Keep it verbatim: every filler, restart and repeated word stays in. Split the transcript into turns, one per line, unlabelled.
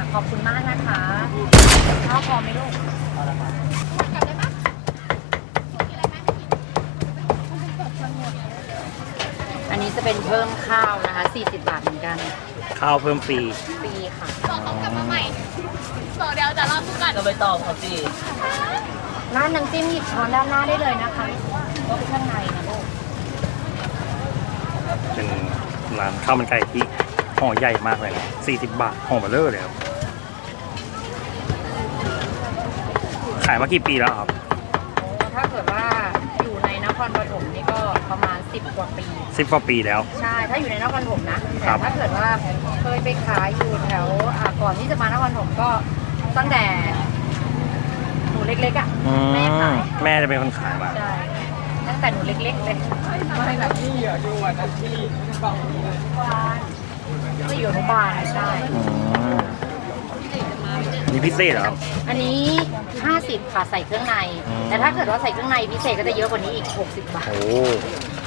ขอบคุณมากนะคะข้าวพอไหมลูกอันนี้จะเป็นเพิ่มข้าวนะคะสี่สิบบาทเหมือนกัน
ข้าวเพิ่มฟรี
ฟรีค่ะ
บอกเขากลับมาใหม่บอกเดี๋ยวจะรอทุกกัน
ก็ไปตอบเขาสิ
ร้านน้ำจิ้มหยิบช้อนด้านหน้าได้เลยนะคะรสข้างในนะลูก
เป็นร้านข้าวมันไก่ที่ห่อใหญ่มากเลยนะสี่สิบบาทห่อเบลเลอร์เลยครับขายมากี่ปีแล้วครับ
โอ้ถ้าเกิดว่าอยู่ในนครปฐมนี่ก็ประมาณสิบกว่าปี
สิบกว่าปีแล้ว
ใช่ ถ้าอยู่ในนครปฐมนะ
ค
แต่
รับ
ถ้าเกิดว่าเคยไปขายอยู่แถวอ่าก่อนที่จะมานครปฐมก็ตั้งแต่หนูเล็กๆอ่ะ
อื
แม่ขาย
แม่จะเป็นคนขายมา
ใช่ ตั้งแต่หนูเล็กๆเลย
ไม่หนักที่อ่ะอยู่อ่ะนักที่ฟัง
ก็อยู่อนุบาลใช่
อืมนี่พิเศษเหรอครับ
อันนี้ห้าสิบค่ะใส่เครื่องใน
อืม
แต่ถ้าเกิดว่าใส่เครื่องในพิเศษก็จะเยอะกว่านี้อีกหกสิบบาท
โอ้